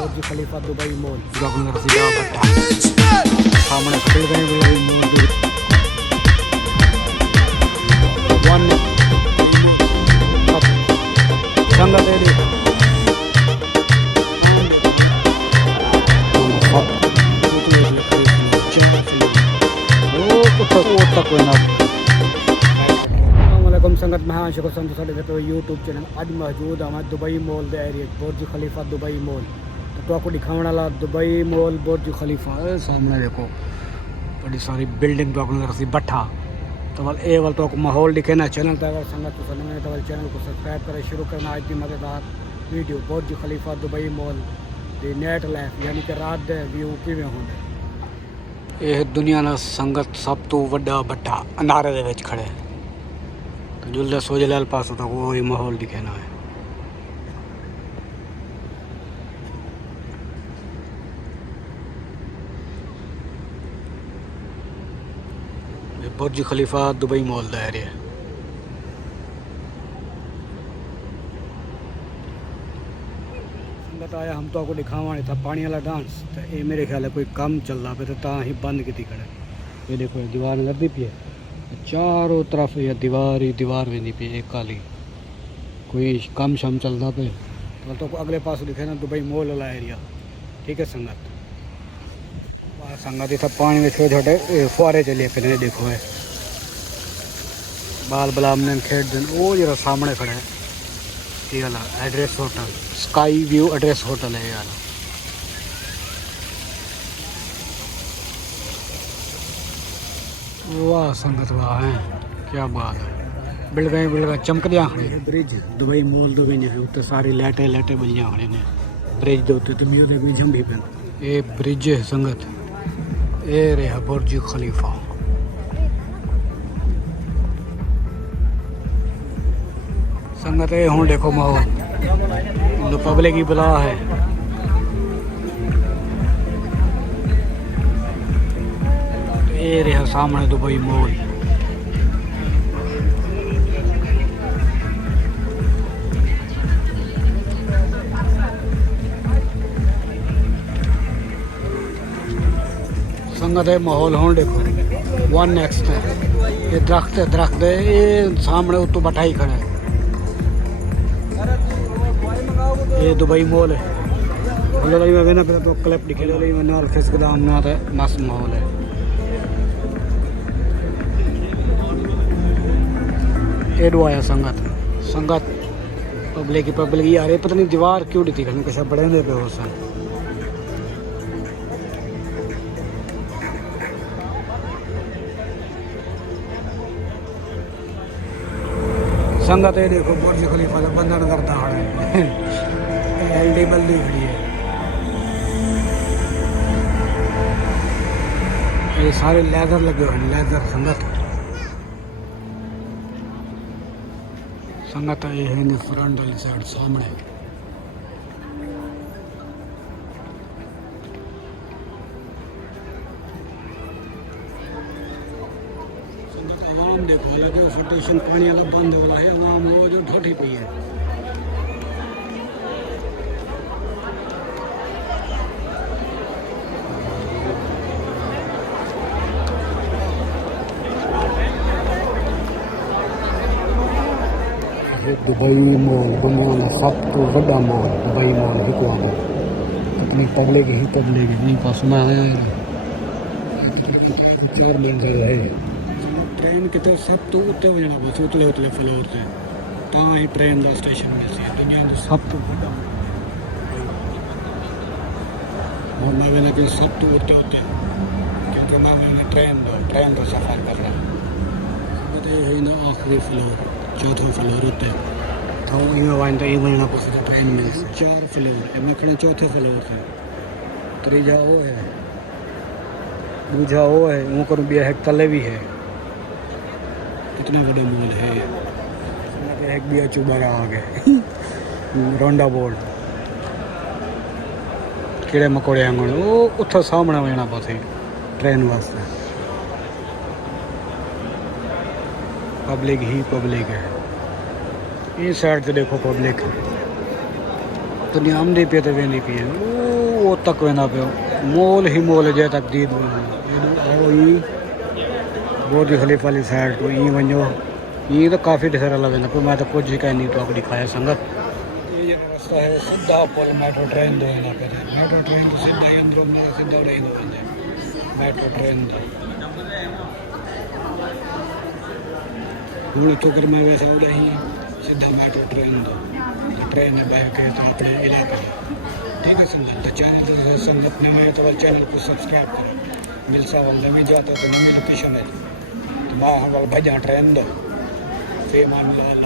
बुर्ज खलीफा Dubai mall सामने खड़े गए संगत संगत मैं हाँ शुक्र संत साढ़े तो यूट्यूब चैनल अज मौजूद हाँ दुबई मॉल के एरिया बुर्ज खलीफा दुबई मॉल तो आपको दिखाने वाला दुबई मॉल बुर्ज खलीफा सामने देखो बड़ी सारी बिल्डिंग तो आपको बट्ठा तो वाल ए वाल तो आपको माहौल दिखे ना चैनल तो अगर संगत तो वाल चैनल को सब्सक्राइब करें शुरू करना आज की मज़ेदार वीडियो बुर्ज खलीफा दुबई मॉल की नाइट लाइफ यानी कि रात के व्यू किवें होंगे ये दुनिया का संगत सब तो वड्डा बट्ठा अंधारे दे विच खड़े तो जुल्ले सोजलाल पासों तक वो ही माहौल दिखे ना है बुर्ज खलीफा दुबई मॉल का एरिया संगत आया हम तो आपको दिखावा नहीं था पानी वाला डांस तो ये मेरे ख्याल है कोई काम चल रहा पे तो ही बंद की खड़े ये देखो दीवार लगती पी है चारों तरफ ये दीवार ही दीवार वेंदी पी एक काली कोई काम शाम चलता पे तो अगले पास दिखे ना दुबई मॉल वाला एरिया ठीक है संगत संगत सब पानी में छोटे छोटे फुहारे चलिए फिर देखो है बाल बलाम ने खेड दिन वो जरा सामने खड़े है ये वाला address hotel sky view address hotel है ये वाला वाह संगत वाह है क्या बात है बिल्डिंग चमक दिया ब्रिज दुबई मॉल दुबई है उत्ते सारी लाइटें बनिया होने ने ब्रिज के उत्ते तो म्यूजिक भी जमी पे ये ब्रिज है संगत ये रहा बुर्ज खलीफा संगत ये हूँ देखो माहौल पब्लिक की बुला है ये रहा सामने दुबई मॉल संगत है माहौल हों देखो 1x है ये दरख्त है ये सामने उत्तो बैठा ही खड़ा है ये दुबई मॉल है मैं ना फिर तो क्लिप दिखे मैं नाल खिसकदा ना तो मस्त माहौल है एडो आया संगत पब्लिक यार ये पता नहीं दीवार क्यों दी थी कुछ बड़े पे हो सन संगत ये देखो बुर्ज खलीफा का बंधन करता खड़ा है एलडी बल्दी खड़ी है ये सारे लेदर लगे हुए हैं लेदर संगत ये है फ्रंट वाली साइड सामने संगत आवाम देखो लगे स्टेशन पानी वाला बंद हो रहा है आवाम वो जो ढोठी पई है दुबई मॉल दुनिया में सब तो बड़ा मॉल दुबई मॉल ही को आना कितनी पब्लिक नहीं पास में आया चार मंजिल है ट्रेन कितने सब तो उत्ते वजना बस उतले फ्लोर से ता ही ट्रेन का स्टेशन मिलती है दुनिया में सब तो बड़ा और मैं मैंने कि सब तो उत्ते होते हैं क्योंकि मैंने ट्रेन का सफ़र कर रहा है ना आखिरी फ्लोर चौथा फ्लोर होता है तो इवें वन तो बनना पसंद ट्रेन में 4 फ्लोर है मैं खड़े चौथे फ्लोर से त्रीजा वो है दूजा वो है वो करूँ भी है तले भी है कितना बड़ा मॉल है एक भी चुबारा आ गए रोंडा बोर्ड कीड़े मकोड़े आंगण वो उत्थे सामने वजना पासे ट्रेन वास्ते पब्लिक ही पब्लिक है इस साइड से देखो पब्लिक दुनिया आमदी पे तो वेंदी पई वो तक वेंदा पियो मॉल ही मॉल जे तक दीद बुर्ज खलीफा वाली साइड तो ई वञो ये तो काफ़ी ॾिसण लॻंदा पियो मैं तो कुछ ही कहीं नहीं तो दिखाया संगत ये रास्ता है सीधा पुल मेट्रो ट्रेन दो है पे मेट्रो ट्रेन तो सीधा ही अंदर सीधा उड़े मेट्रो ट्रेन हूँ चोकर में वैसा उड़े ही सीधा मेट्रो ट्रेन दो ट्रेन में बैठ के तो अपने इलाके में ठीक है संगत तो चैनल संगत ने मैं तो चैनल को सब्सक्राइब करें मिलसा वाल नवी जाता तो नवी लोकेशन है तो मैं वाल भजा ट्रेन दो फेमान लाल